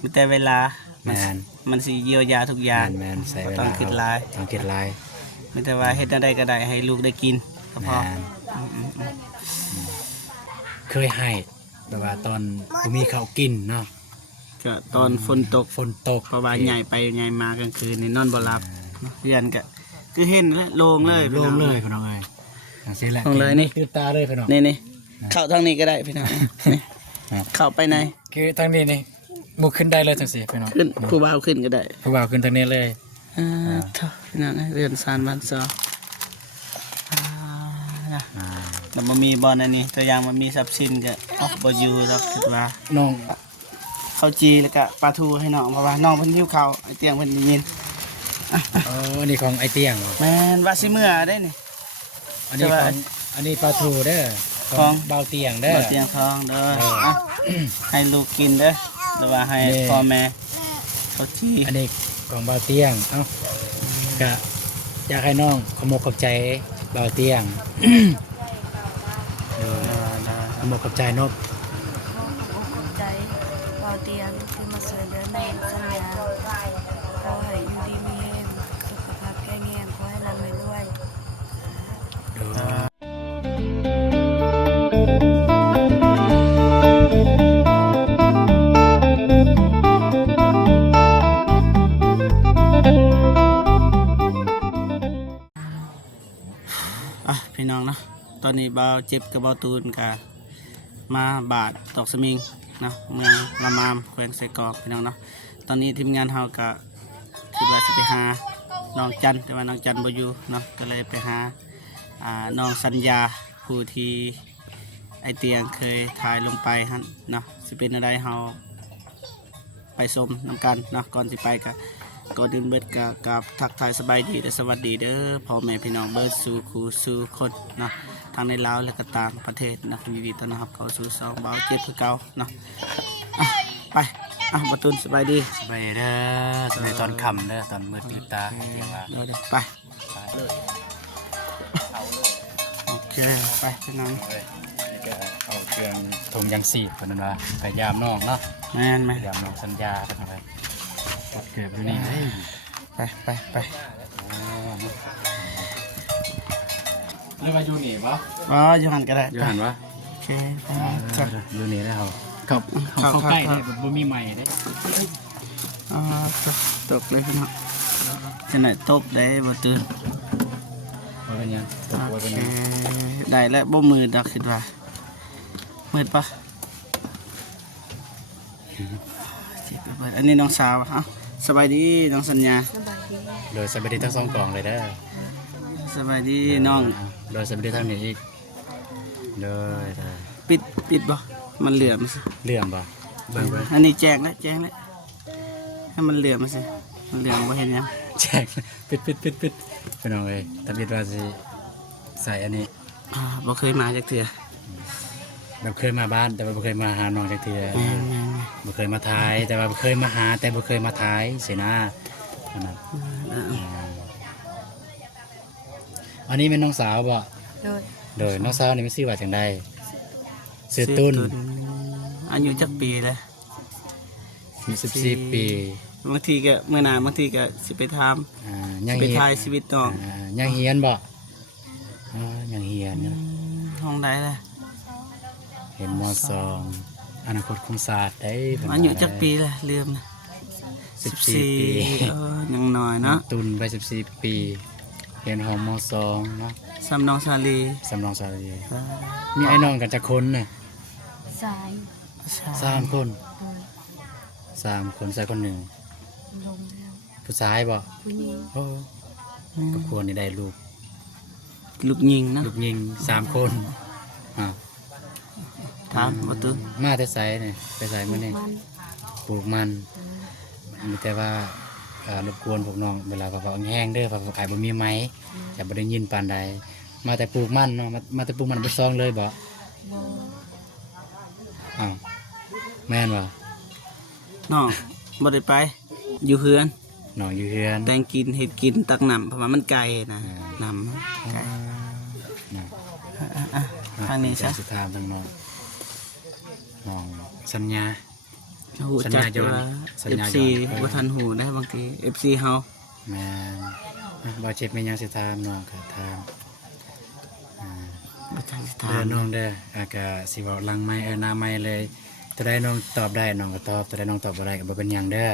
มีแต่เวลาแมนมันสิเยียวยาทุกอย่างแมนใส่เวลาต้องคิดหลายต้องคิดหลายมีแต่ว่าเฮ็ดได้ก็ได้ให้ลูกได้กินก็พอ แมนเคยให้แบบว่าตอนกูมีข้าวกินเนาะก็ตอนฝนตก ฝนตกเพราะว่าใหญ่ไปใหญ่มากลางคืนนี่นอนบ่หลับเรียนก็คือเห็นแล้วโล่งเลย โล่งเลยพี่น้องเอ้ยอย่างเช่นแหละ โล่งเลยนี่ ตื่นตาเลยพี่น้อง นี่เข้าทางนี้ก็ได้พี่น้องนี่เข้าไปใน คือทางนี้นี่มุกขึ้นได้เลยจังสิพี่น้อง ขึ้นผู้บ่าวขึ้นก็ได้ ผู้บ่าวขึ้นทางนี้เลย เท่าพี่น้องนะเรือนซานบ้านซอนะแต่มันมีบอลอันนี้ตัวอย่างมันมีทรัพย์สินก็ออกบ่อยู่หรอกคิดว่า น้อง ข้าวจีแล้วก็ปลาทูให้น้องเพราะว่าน้องเพิ่นหิวข้าวไอ้เตียงเพิ่นได้ยิน อันนี้ของไอเตียง แม่นว่าสิมื้อได้นี่ อันนี้ของอันนี้ปลาทูเด้อ ของ เบาเตียงเด้อ บ่เตียงทองเด้ออ่ะให้ลูกกินเด้อหรือว่าให้พ่อแม่ข้าวจี อันนี้ของเบาเตียงเอ้าก็อยากให้น้องขโมกขอบใจเบาเตียงขโมกขอบใจนบ ขอบใจเบาเตียงที่มาช่วยเหลือในสัญญาขอให้อยู่ดีมีแรงสุขภาพแข็งแรงขอให้ร่ำให้รวย พี่น้องเนาะตอนนี้บ่าวเจ็บกับบ่าวตูนกะมาบาดตอกสมิงเนาะเมืองละมามแขวงไสกรอกพี่น้องเนาะตอนนี้ทีมงานเฮากะคิดว่าจะไปหาน้องจันแต่ว่าน้องจันบ่อยู่เนาะก็เลยไปหาน้องสัญญาผู้ที่ไอเตียงเคยถ่ายลงไปหั่นเนาะสิเป็นอะไรเฮาไปชมนำกันเนาะก่อนสิไปกะก่อนอื่นเบิดกับทักทายสบายดีและสวัสดีเด้อพ่อแม่พี่น้องเบิดสู่คู่สู่คนเนาะทั้งในลาวและก็ต่างประเทศนะยินดีต้อนรับเข้าสู่ซองบ่าวเจ็บคือเก่าเนาะไปบ่ตูนสบายดี ไปเด้อสมัยตอนค่ำเด้อตอนมืดตื่นตาเตียงว่า เดี๋ยวไปโอเคไปพี่น้อง เอาเครื่องทงยังสีบคนนั้นว่าพยายามน้องเนาะ แม่นไหม พยายามน้องสัญญาเป็นอะไรกดเกือบอยู่นี่เฮ้ย ไป เรื่องมาอยู่นี่ปะ อ๋ออยู่หันก็ได้ อยู่หันวะ โอเคไปจ้ะ อยู่นี่แล้วเข้าใกล้ได้แบบบ่มีใหม่ได้ ตกเลยพี่น้องจะไหนตกได้บ่ตื่น ว่าเป็นยังตก โอ ว่าเป็น เค ยัง ได้แล้วบ่มืดดอกคิดว่ามืดปะจิบไปเบิดอันนี้น้องสาวเอ้าสบายดีน้องสัญญา สบายดี โดยสวัสดีทั้งสองกล่องเลยเด้อ สบายดีน้อง โดยสวัสดีทั้งนี้อีกโดย ปิดบ่มันเหลื่อมสิ เรื่องบ่เบิ่ง อันนี้แจ้งแล้วให้มันเหลื่อมสิมันเหลื่อมบ่เห็นหยัง แจ็คปิดพี่น้องเอ้ยถ้าปิดว่าสิใส่อันนี้ บ่เคยมาจักเทื่อ แบบเคยมาบ้านแต่ว่าบ่เคยมาหาน้องจักที แม่น บ่เคยมาถ่ายแต่ว่าเคยมาหาแต่บ่เคยมาถ่ายสินะนั่นน่ะอันนี้เป็นน้องสาวบ่ โดย โดยน้องสาวนี่มีชื่อว่าจังได๋ชื่อตุ้น อายุจักปีแล้ว มี14 ปี บางทีก็เมื่อนานบางทีก็สิไปถาม ยัง ไป เฮีย ถ่ายชีวิตน้อง ยังเฮียนบ่ยังเฮียนอยู่ ห้องใดล่ะ เห็นมสองอนาคตคงศาสตร์ได้เพิ่น อายุจักปีล่ะลืมนะ 14 ปี ยังน้อยเนาะ ตุนไป14 ปีเรียนหอมสองเนาะ ซ้ำน้องชาลี สำรองสารีมีไอ้น้องกันจักคนน่ะ สาย 3 คน โดย 3 คนใส่คนหนึ่ง ลงแล้ว ผู้ชายบ่ ผู้หญิง โอ้ก็ควรนี่ได้ลูก ลูกยิงเนาะ ลูกยิง3 คนอ่า ถามบ่ตื่น มาแต่ไสนี่ไปไสมื้อนี้ มัน ปลูกมันมีแต่ว่ารบกวนพวกน้องเวลาเขาแห้งเด้อเขาขายบ่มีไม้จะบ่ได้ยินปานใดมาแต่ปลูกมันเนาะมาแต่ปลูกมันไปซองเลยบ่ บ่ อ้าวแม่นบ่ น้องบ่ได้ไป อยู่เฮือน น้องอยู่เฮือน แต่งกินเฮ็ดกินตักน้ำเพราะว่ามันไกลนะน้ำไกล น่ะ ทางนี้ซะ สุดท้ายทางน้องน้องสัญญา หู สัญ จัก ญาย้อน ว่า สัญญา FC ย้อน บ่ทันหูได้บางที FC เฮา แม่นบ่เจ็บมีหยังสิถามน้องก็ถามอ่า บ่ทันสิถา เด้อ ม น้องเด้ออากาสิเว้าหลังไม้หน้าไม้เลยถ้าได้น้องตอบได้น้องก็ตอบถ้าได้น้องตอบบ่ได้ก็บ่เป็นหยังเด้อ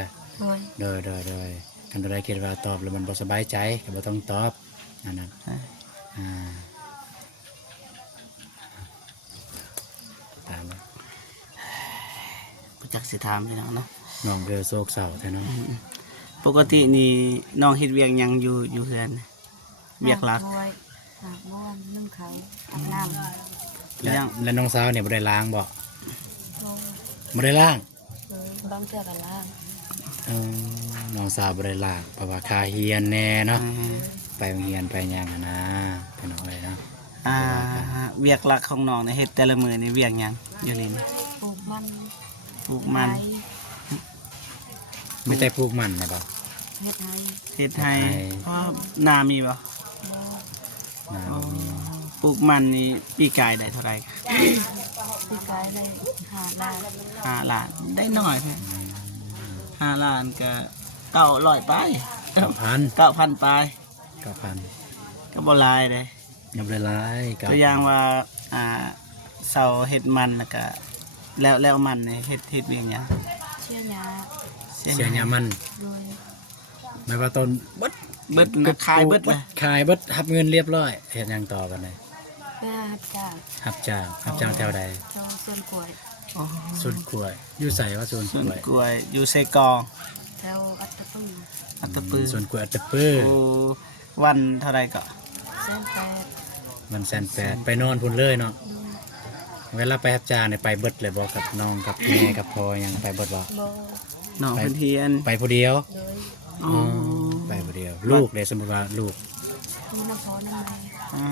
โดย โดยคันใดคิดว่าตอบแล้วมันบ่สบายใจก็บ่ต้องตอบนั่นน่ะอ่าตามนั้น บ่จักสิถามพี่น้องเนาะ น้องเด้อโศกเศร้าแท้เนาะ ปกตินี่น้องเฮ็ดเวียกหยังอยู่เฮือนเวียกหลัก ด้วยหากบ้วนนึ่งเขาอาบน้ำ และน้องสาวเนี่ยบ่ได้ล้างบ่ โดย บ่ได้ล้าง บางเทื่อก็ล้าง เออน้องสาวบ่ได้ล้างเพราะว่าค่าเฮียนแน่เนาะ อ่า ไปโรงเรียนไปหยังอะนะพี่น้องเอ้ยเนาะ เวียกหลักของน้องเนี่ยเฮ็ดแต่ละมื้อนี่เวียกหยังอยู่นี่นะ ปลูกมัน ปลูกมัน ไ ไม่ได้ปลูกมันนะบ่ เฮ็ดให้ เฮ็ดให้ เฮ็ดให้ เพราะนามีบ่ บ่ น่าบ่มี ปลูกมันนี่ปีกายได้เท่าไหร่ ปีกายเลยหาได้ 5ล้านได้น้อยแท้5ล้านก็900ไป 9,000 9,000ไป 9,000 ก็บ่หลายเด้ ยังบ่ได้หลาย9,000 ตัวอย่างว่าเสาเฮ็ดมันแล้วก็แล้วมันนี่เฮ็ดเวียกหยัง เชื่อหยา เสียหยามัน โดย หมายว่าต้นเบิด เบิดนะขายเบิดเลย ขายเบิดรับเงินเรียบร้อยเฮ็ดหยังต่อกันเลย เพื่อรับจ้าง รับจ้างแถวใด เจ้าส่วนกล้วย อ๋อ สวนกล้วยอยู่ไสว่าสวน ส ก วน ล้วย กล้วยอยู่ไสกอง แถวอัตตปือ อัตตปือ สวนกล้วยอัตตปื้อ โอ้วันเท่าไรก็ เส้นแปด มันแสนแปดไปนอนพุ่นเลยเนาะ ดู เวลาไปรับจ้างเนี่ยไปเบิดเลยบ่กับน้องกับแม่กับพ่อยังไปเบิดบ่ โบ น้องเพิ่นเฮียน ไปผู้เดียว โดย อ๋อ ไปผู้เดียว ลูกเด้สมมุติว่าลูก มีน้ำพอน้ำใน อ่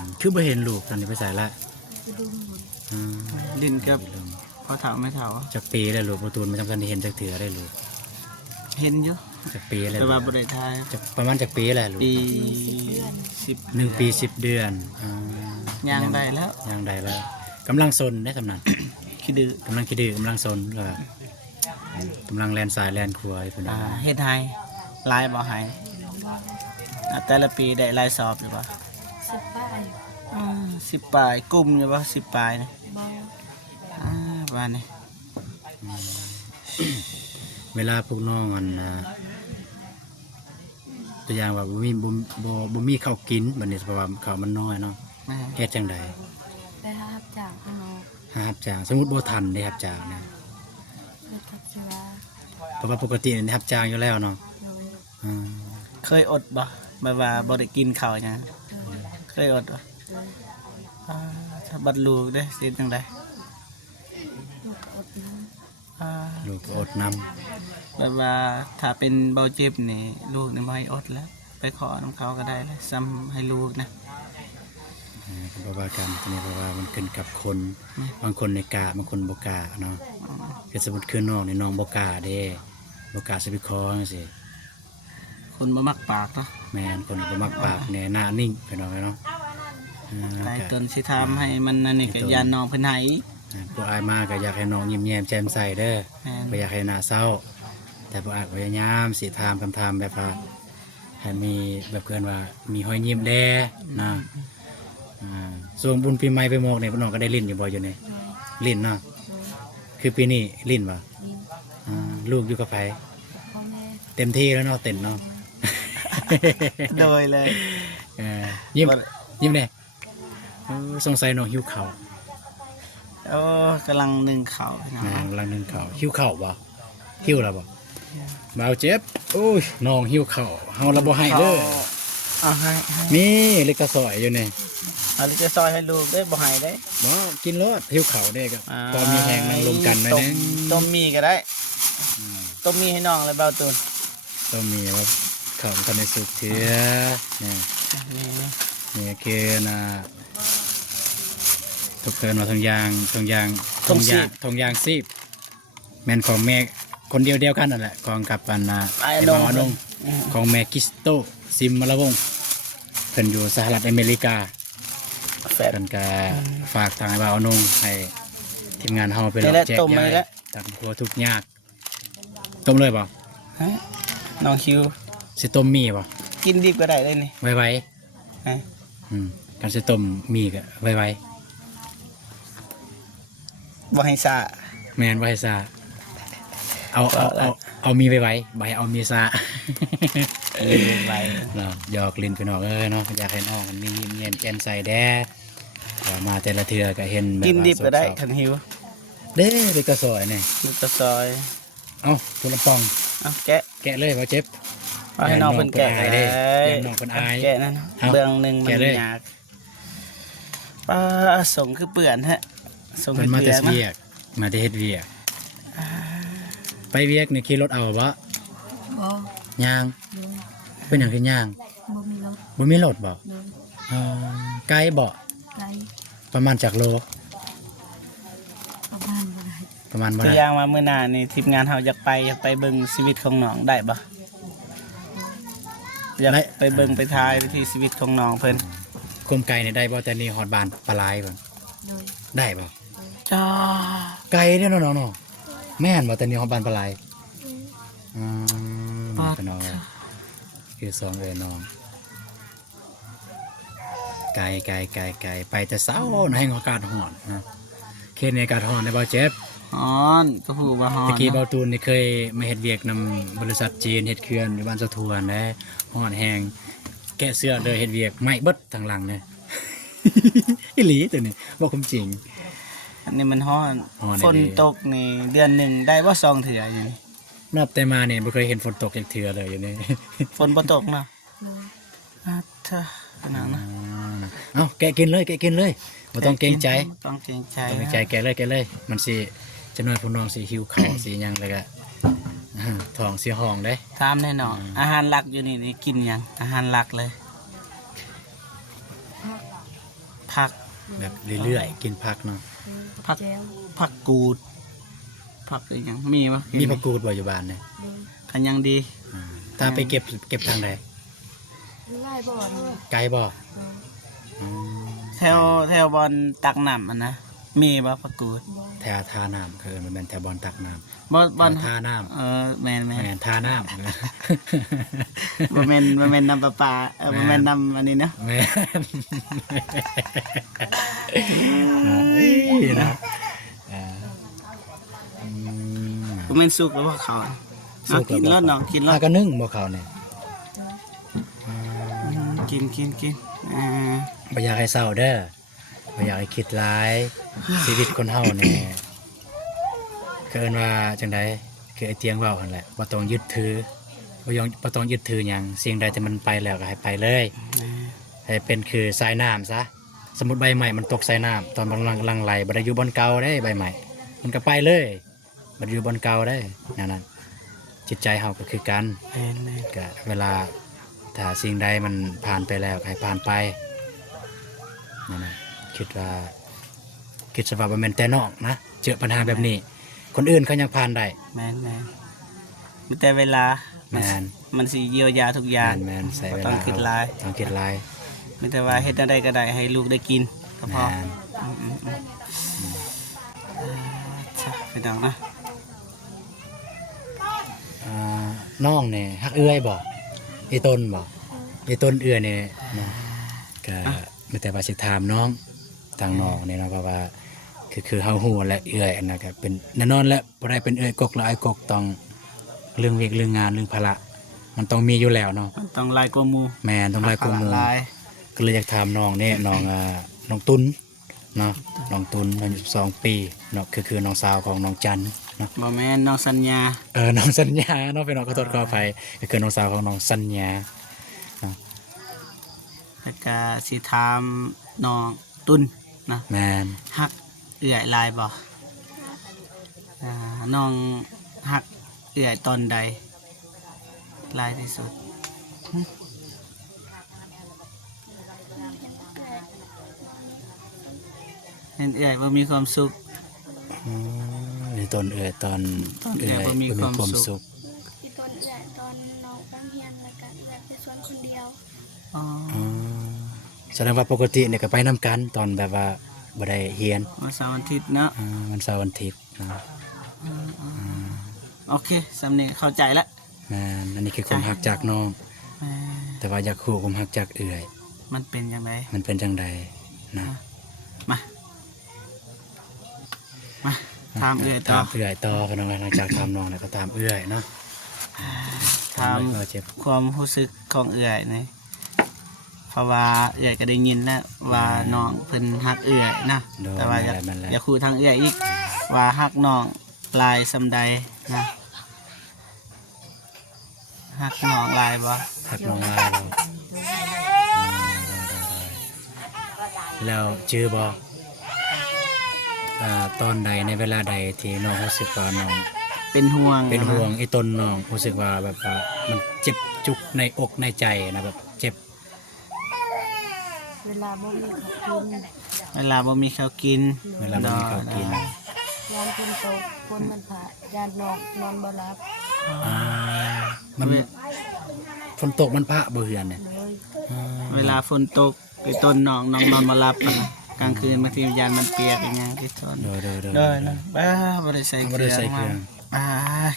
า คือบ่เห็นลูกตอนนี้ไปใส่ละ คือดุมหมุน อืม ดินกับพ่อเฒ่าแม่เฒ่า จักปีแล้วลูกบ่ตูนมันจำกันได้เห็นจักเถื่อได้ลูก เห็นอยู่ จักปีแล้ว แต่ว่าบ่ได้ทาย จักประมาณจักปีแล้วลูก ปี หนึ่งปี10 เดือนย่างได้แล้ว ยังได้แล้วกำลังซนได้สำนัน ขี้ดื้อก ำลังคิดดื้อกำลังซนแล้วก็กำลังแลนสายแลนครัวเพิ่น เฮ็ดให้หลายบ่ให้แต่ละปีได้หลายสอบอยู่บ่ 10 ป้าย 10ปลายกลุ่มอยู่บ่10ปลายนี่ โบ บ้านนี้ เวลาพวกน้องอันตัวอย่างว่าบ่มีข้าวกินบัดนี้เพราะว่าข้าวมันน้อยเนาะ แม่ เฮ็ดจังได๋ ไปหารับจ้างข้างนอก หารับจ้างสมมุติบ่ทันได้รับจ้างนะ เพื่อทักษิณา เพราะว่าปกตินี่รับจ้างอยู่แล้วเนาะ โดย อืม เคยอดบ่แบบว่าบ่ได้กินข้าวหยัง โดย เคยอดบ่ โดย ถ้าบัดลูกเด้สิจังได๋ ลูกอดน้ ลูกก็อดนำ แบบว่าถ้าเป็นเบาเจ็บนี่ลูกนี่บ่ให้อดแล้ว ไปขอน้ำเขาก็ได้เลยซ้ำให้ลูกนะ เพราะว่ากันตัวนี้เพราะว่ามันขึ้นกับคนบางคนในกล้าบางคนบ่กล้าเนาะคือสมมุติคือน้องนี่น้องบ่กล้าเด้บ่กล้าสิไปขอจังซี่ คนบ่มักปากเนาะ แม่นคนบ่มักปากแน่หน้านิ่งไปหน่อยเนาะ หลายตนสิทำให้มันนั่นนี่ก็ยานน้องเพิ่นให้ พวกอายมาก็อยากให้น้องยิ้มแย้มแจ่มใสเด้อ แม่น บ่อยากให้หน้าเศร้า แต่พวกอายพยายามสิถามคำถามแบบว่าให้มีแบบเกินว่ามีหอยยิ้มแด่นะส่วนบุญปีใหม่ไปหมอกนี่น้องก็ได้ลิ้นอยู่บ่อยู่นี่ ำโดย ลิ้นเนาะ โดย คือปีนี้ลิ้นบ่ ดิน ลูกอยู่กับไผ พ่อแม่ เต็มที่แล้วเนาะเต้นเนาะ โดยเลย ยิ้ม บ่ ยิ้มเด้สงสัยน้องหิวข้าว โอ้กำลังนึ่งข้าวนะ กำลังนึ่งข้าวหิวข้าวบ่หิวแล้วบ่บ่าวเจ็บโอ้ยน้องหิวข้าวเฮาละบ่ให้เด้อ เอาให้ นี่เล็กกระสอยอยู่นี่ เอาลิจะซอยให้ลูกได้บ่ให้ได้ บ่กินรสหิวข้าวเด้ก็พอมีแหงนั่งลงกันหน่อย ต้ม นึง ต้มมีก็ได้ต้มมีให้น้องเลยเบาตูน ต้องมีว่าข้าวกันในสุกเถื่อนี่ นี่ นี่คือทุกเกินมาทงยางซีบแม่นของแม่คนเดียวกันนั่นแหละของกับอันไอ้ไอ้ น้ ห อง มอนงของแม่กิสโตซิมมาละวงเพิ่นอยู่สหรัฐอเมริกา แฟด เพิ่นก็ฝากทางไอ้บ่าวนงให้ทีมงานเฮาไป นี่ รับ แหละ แจก ต้ม ยา นี่ ย แหละ ตำทั่วทุกยากต้มเลยบ่ ฮะน้องคิว สิต้มมีบ่ กินดิบก็ได้เลยนี่ ไว้ ฮะ กันสิต้มมีก็ไว้ บ่ให้ซา แม่นไว้ซาเอามีไว้บ่ให้เอามีซา เล่นไป เนาะหยอกลิ้นพี่น้องเนาะอยากให้น้องมันมียิ้มเย็นแจ่มใสแด้ว่ามาแต่ละเทื่อก็เห็นแบบ กินดิบก็ได้ ว่า คันหิว เด้ไปกระสอยนี่ กินกระซอย เอ้าคุณลำปอง เอาแกะ แกะเลยบ่เจ็บ เอาให้น้องเพิ่นแกะ อายเด้แกะน้องเพิ่นอาย แกะนั่น เอา เบื้องหนึงมัน แกะเลย ยากป้าส่งคือเปื่อนฮะส่ง เพิ่ คื น อ มา เปื่ แต่ อนนะ เวียกมาแต่เฮ็ดเวียกไปเวียกนี่ขี่รถเอาบ่ บ่ ย่าง โดย เป็นหยังคือย่าง บ่มีรถ บ่มีรถบ่ โดย อ๋อไกลบ่ ไกล ประมาณจากโล ประมาณบ่ได้ ประมาณบ่ ตัว ได้ อย่างว่ามื้อหน้านี่ทีมงานเฮาอยากไปเบิ่งชีวิตของน้องได้บ่อยากไปเบิ่งไปทายวิถีชีวิตของน้องเพิ่น คุมไก่นี่ได้บ่แต่นี่ฮอดบ้านปลาไหลายบ่ โดย ได้บ่ จ้า ไก่เด้อน้องๆแม่นบ่แต่นี่ฮอดบ้านปลาไหลายอืมพี่น้องคือสองเอ้ยน้องไก่ไปแต่เช้าในอากาศร้อนนะเขตในอากาศร้อนได้บ่เจ็บ ฮ้อนก็ฮู้ว่าฮ้อน ตะกี้เบาตูนนี่เคยมาเฮ็ดเวียกนำบริษัทจีนเฮ็ดเขื่อนอยู่บ้านสะทวนนะฮ้อนแห้งแกะเสื้อเลยเฮ็ดเวียกไหม้เบิดทางหลังเนี่ย อีหลีตัวนี้บอกความจริง อันนี้มันฮ้อน ฮ้อน ฝน ดี ตกนี่เดือนหนึ่งได้บ่2เทื่ออย่างนี้ นับแต่มาเนี่ยบ่เคยเห็นฝนตกจักเทื่อเลยอยู่นี่ ฝนบ่ตกเนาะ โดย อาเธอขนาดนั้น เอ้าแกะกินเลยบ่ต้องเกรงใจ ต้องเกรงใจ ต้องเกรงใจแกะเลย มันสิจะน้อยผู้น้องสิหิวข้าว สิหยังแล้วก็ท้องสิห้องเด้ ถามแน่นอนอาหารหลักอยู่นี่กินหยังอาหารหลักเลยผัก แบบเรื่อยๆกินผักเนาะ ผัก แก้ว ผักกูดผักอีหยังมีบ่ มีผักกูดบ่อยู่บ้านเนี่ย โดย กันยังดี ถ้าไปเก็บทางใด ไล่บ่อนโดย ไกลบ่ แถวบอลตักน้ำอันนะมีบ่ผักกูด บ่ แถวท่าน้ำคือมันเป็นแถวบอลตักน้ำ บอล ท่าน้ แม่น ำ แม่น แม่นท่าน้ บ่แม่นน้ำประปาบ่แม่นน้ำอันนี้เนาะ ำแม่นนะอืม บ่แม่นสุกแล้วว่าเขาเอากินแล้วน้องกินแล้ว ถ้าก็นึ่งบ่เขาเนี่ย กินบ่อยากให้เศร้าเด้อบ่อยากให้คิดร้าย ชีวิตคนเฮาเนี่ยเกินว่าจังใดคือไอ้เตียงเว้าหั่นแหละบ่ต้องยึดถือบ่ต้องยึดถือหยังสิ่งใดที่มันไปแล้วก็ให้ไปเลย ให้เป็นคือสายน้ำซะสมมุติใบใหม่มันตกใส่น้ำตอนมันกำลังไหลบ่ได้อยู่บนเก่าได้ใบใหม่ มันก็ไปเลยบ่ได้อยู่บนเก่าได้นั่นน่ะจิตใจเฮาก็คือกัน แม่น ก็เวลาถ้าสิ่งใดมันผ่านไปแล้วก็ให้ผ่านไปนั่นน่ะคิดว่าบ่แม่นแต่น้องนะเจอปัญหาแบบนี้ คนอื่นเขายังผ่านได้ แม่นมีแต่เวลา แม่น มันสิเยียวยาทุกอย่าง แม่นใส่เว ต้อ ลาง คิดหลาย ต้องคิดหลาย มีแต่ว่าเฮ็ดได้ก็ได้ให้ลูกได้กินก็พอ แม่น จ้ะพี่น้องนะ น้องเนี่ยฮักเอื้อยบ่ไอ้ต้นบ่ไอ้ต้นเอื้อยเนี่ยเนาะก็มีแต่ว่าสิถามน้องทางน้องเนี่ยเนาะเพราะว่าคือเฮาฮู้และเอื้อยอันนั้นก็เป็นแน่นอนแล้วบ่ได้เป็นเอื้อยกกและไอ้กกต้องเรื่องเวียกเรื่องงานเรื่องภาระมันต้องมีอยู่แล้วเนาะ มันต้องหลายกว่าหมู่ แม่นต้องหลายกว่าหมู่ หลาย ก็เลยอยากถามน้องเนี่ยน้องน้องตุนเนาะน้องตุนอายุ12 ปีเนาะคือน้องสาวของน้องจันเนาะ บ่แม่นน้องสัญญา น้องสัญญาเนาะเป็นน้องขอโทษขออภัยก็คือน้องสาวของน้องสัญญา แล้วก็สิถามน้องตุนนะ แมน ฮักเอื้อยหลายบ่น้องฮักเอื้อยตอนใดหลายที่สุดเห็นเอื้อยบ่มีความสุข ในตอนตอนเอื้อย บ่มี บ่มี ความ ความ สุ สุ ข ข ที่ต้นเอื้อยตอนน้องตั้งเฮียนแล้วก็เอื้อยไปสวนคนเดียว อ๋อ แสดงว่าปกติเนี่ยก็ไปนํกันตอนแบบว่าบ่ได้เรียน วันเสาร์วันอาทิตย์เนาะ วันเสาร์วันอาทิตย์นะ โอเคสำเนียงเข้าใจแล้ว แม่นอันนี้คือความหักจากน้อง แต่ว่าอยากคู่ความหักจากเอื่อย มันเป็นยังไง มันเป็นจังใดนะ มาถามเอื่อยต่อ ตามเอื่อยต่อพี่น้องหลังจากทำน้องแล้วก็ตามเอื่อยเนาะ ถาม ก็เจ็บ ความรู้สึกของเอื่อยนี่เพราะว่าเอื่อยก็ได้ยินแล้วว่าน้องเพิ่นฮักเอื่อยนะ โดน แต่ว่า อะไรมันแหละ อยากคุยทางเอื่อยอีกว่าฮักน้องลายสำใดนะฮักน้องลายบ่ หักน้องลายเราแล้วชื่อบอกตอนใดในเวลาใดที่น้องรู้สึกว่าน้อง เป็นห่วง เป็นห่วงไอ้ตนน้องรู้สึกว่าแบบว่ามันเจ็บจุกในอกในใจนะแบบเจ็บ เวลาบ่มีเขากิน เวลาบ่มีข้าวกิน เวลาไม่มีข้าวกิน ยามฝนตกฝนมันผ่ายานนอนบ่หลับ มันฝนตกมันพระเบื่อเนี่ย เลย เวลาฝนตกไปต้นน้องนอนมาหลับอะนะกลางคืนบางทียานมันเปียกอย่างเงี้ยที่ต้น เด้อ ได้นะบ้าบ่ได้ใส่ บ่ได้ใส่เครื่อง บ้า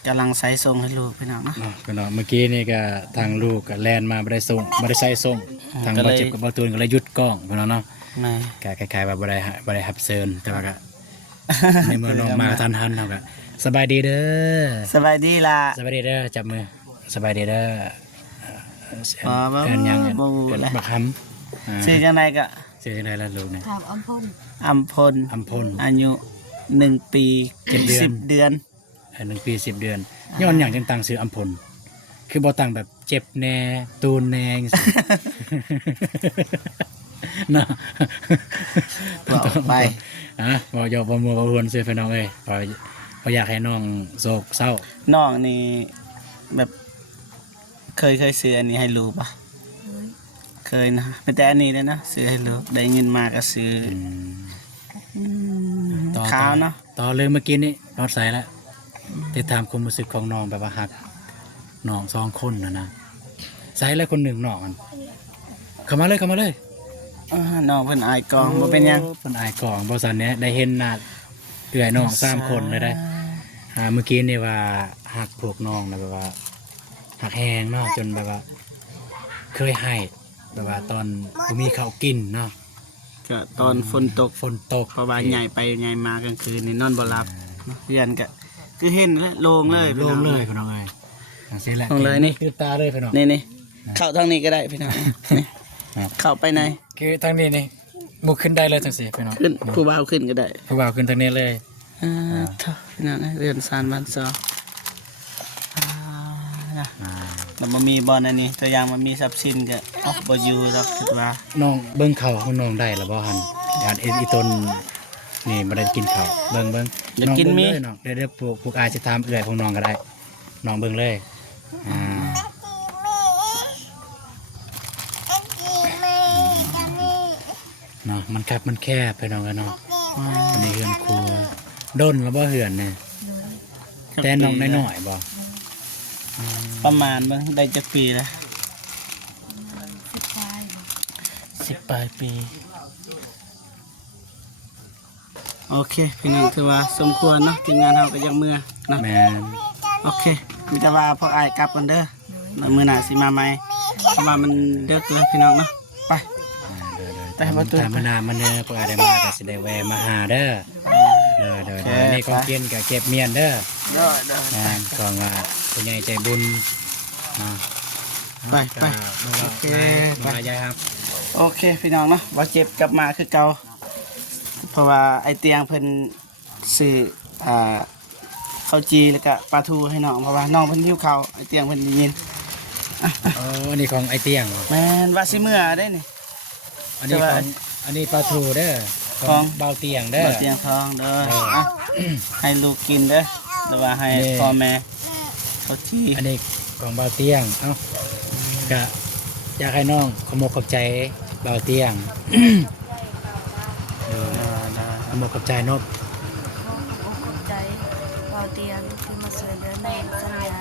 กำลังใส่ส่งให้ลูกพี่น้องนะ เนาะก็เนาะเมื่อกี้นี่ก็ทางลูกก็แล่นมาบ่ได้ส่งบ่ได้ใส่ส่งทางบ่เจ็บกับบ่ตูนก็เลยหยุดกล้องพี่น้องเนาะ แม่ ก็คล้ายๆว่าบ่ได้รับเชิญแต่ว่าก็ ในเมื่อน้องมาทันเฮาก็สบายดีเด้อ สบายดีล่ะ สบายดีเด้อจับมือสบายดีเด้อ บ่ เอิ้นหยังเอิ้น บ่ เอิ้น แหละ บักคำ ชื่อจังไดก็ ชื่อจังไดล่ะลูกเนี่ย ถามอำพง อัมพล อัมพล อายุ1 ปี 7 เดือน 10 เดือน 1 ปี 10 เดือนย้อนหยังจังตั้งชื่ออัมพลคือบ่ตั้งแบบเจ็บแน่ตูนแน่จังซี่ เนาะ บอกไป บ่ยอกบ่มัวบ่หวนซื้อพี่น้องเอ้ยบ่อยากให้น้องโศกเศร้า น้องนี่แบบเคยซื้ออันนี้ให้ลูกปะเคยนะเป็นแต่อันนี้เลยนะซื้อให้ลูกได้เงินมาก็ซื้อ ต่อ ขาวเนาะ ต่อเลยเมื่อกี้นี้รอดสายแล้วติดตามความรู้สึกของน้องแบบว่าหักน้อง2 คนนะสายแล้วคนหนึ่งน้องมันเข้ามาเลย น้องเพิ่นอายกองบ่เป็นหยัง เพิ่นอายกองบ่ซันเนี้ยได้เห็นหน้าเอื้อยน้อง3 คนเลยได้เมื่อกี้นี่ว่าหักพวกน้องนะแบบว่าหักแหงเนาะจนแบบว่า เคยให้แบบว่าตอนบ่มีข้าวกินเนาะ ก็ตอนฝนตก ฝนตก เพราะว่าใหญ่ไปใหญ่มากลางคืนนี่นอนบ่หลับเพื่อนก็คือเห็นแล้วโล่งเลย โล่งเลยพี่น้องเอ้ยจังซี่แหละ โล่งเลยนี่ คือตาเลยพี่น้อง นี่เข้าทางนี้ก็ได้พี่น้องนี่ ครับ เข้าไปใน คือทางนี้นี่บุกขึ้นได้เลยจังซี่พี่น้อง ขึ้นผู้บ่าวขึ้นก็ได้ ผู้บ่าวขึ้นทางนี้เลย เท่าพี่น้องเรือนซานบ้านซอแล้วบ่มีบอลอันนี้ตัวอย่างมันมีทรัพย์สินก็บ่อยู่ดอกคิดว่า น้องเบิ่งข้าวของน้องได้แล้วบ่หันยานอีต้นนี่บ่ได้กินข้าวเบิ่ง อยากกินมี องเบิ่งเลยน้องเดี๋ยวพวกอายสิถามเอื้อยของน้องก็ได้น้องเบิ่งเลยเนาะมันครับมันแคบไปน้องกันเนาะอันนี้เฮือนครัวด้นแล้วบ่เฮือนเนี่ยแต่น้องน้อยๆบ่ ประมาณเบิ่งได้จักปีแล้ว ปลาย 10 ปลายปีโอเคพี่น้องถือว่าสมควรเนาะทีมงานเฮาก็ยังเมื่อเนาะ แม่น โอเคมีแต่ว่าพวกอายกลับกันเด้อแล้วมื้อหน้าสิมาใหม่เพราะว่ามันเดึกแล้วพี่น้องเนาะไป แต่ประตู ตามมานานมาเด้อพวกอายได้มาก็สิได้แวะมาหาเด้อเด้อนี่ของกินก็เก็บเมียนเด้อ เด้อ ของว่าผู้ใหญ่ใจบุญนะ ไป โอเคไปยายครับ โอเคพี่น้องเนาะว่าเจ็บกลับมาคือเก่าเพราะว่าไอเตียงเพิ่นซื้อข้าวจีแล้วก็ปลาทูให้น้องเพราะว่าน้องเพิ่นหิวข้าวไอเตียงเพิ่นได้ยิน อ๋ออันนี้ของไอเตียง แม่นว่าสิเมื่อได้นี่ อันนี้ของอันนี้ปลาทูเด้อของเบาเตียงเด้อ บ่เตียงทองเด้ออ่ะให้ลูกกินเด้อหรือว่าให้ นี่ พ่อแม่ข้าวจี อันนี้ของเบาเตียงเอ้าก็อยากให้น้องขโมกขอบใจเบาเตียงขโมกขอบใจนบ อกใจเบาเตียงที่มาช่วยเหลือในสัญญา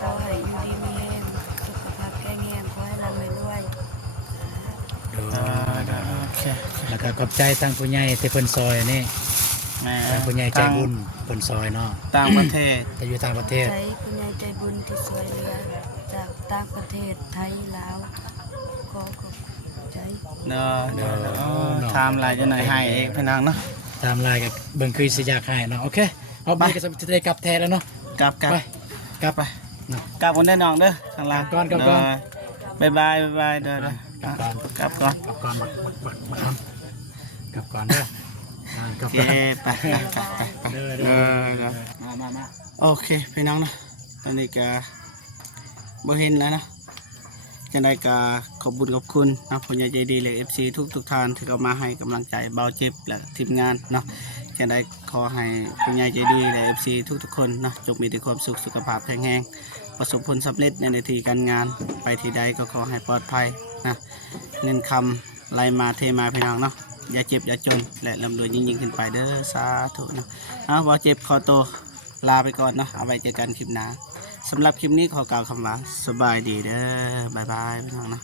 เราให้อยู่ดีมีแรงสุขภาพแข็งแรงขอให้ร่ำให้รวย โอเค แล้วก็ขอบใจทางผู้ใหญ่ที่เพิ่นซอยนี่ แม่ ทางผู้ใหญ่ใจบุญเพิ่นซอยเนาะ ต่างประเทศ แต่อยู่ต่างประเทศ ใจคุณยายใจบุญที่ช่วยเหลือจากต่างประเทศไทยลาวขอขอบใจ เด้อเด้อเด้อทำลายจะหน่อยให้เองพี่น้องเนาะ ตามลายกับเบิ่งคือสิอยากให้เนาะโอเคเอาไปก็จะได้กลับแท้แล้วเนาะ กลับ ไปกลับ ไป เนาะ กลับคนได้น้องเด้อข้างล่าง กลับก่อนกลับก่อน เด้อบายบายเด้อเด้อก ลับก่อน กลับก่อน กลับก่อนบักคำกลับก่อนเด้ออ่ากลั โอบ เค ก่อน ไป เด้อ เด้ เด้ อ อมา โอเคพี่น้องเนาะตอนนี้ก็บ่เห็นแล้วนะจังไดก็ขอบคุญขอบคุณนะผู้ใหญ่ใจดีเลย FC ทุกท่านที่เข้ามาให้กำลังใจเบาเจ็บและทีมงานเนาะจังไดขอให้ผู้ใหญ่ใจดีและ FC ทุกคนเนาะจงมีแต่ความสุขสุขภาพแข็งแรงประสบผลสำเร็จในหน้าที่การงานไปที่ใดก็ขอให้ปลอดภัยนะเงินคำไหลมาเทมาพี่น้องเนาะอย่าเจ็บอย่าจนและร่ำรวยยิ่งขึ้นไปเด้อสาธุเนาะเอาเบาเจ็บขอตัวลาไปก่อนเนาะเอาไว้เจอกันคลิปหน้าสำหรับคลิปนี้ขอกล่าวคำว่าสบายดีเด้อบ๊ายบายพี่น้องเนาะ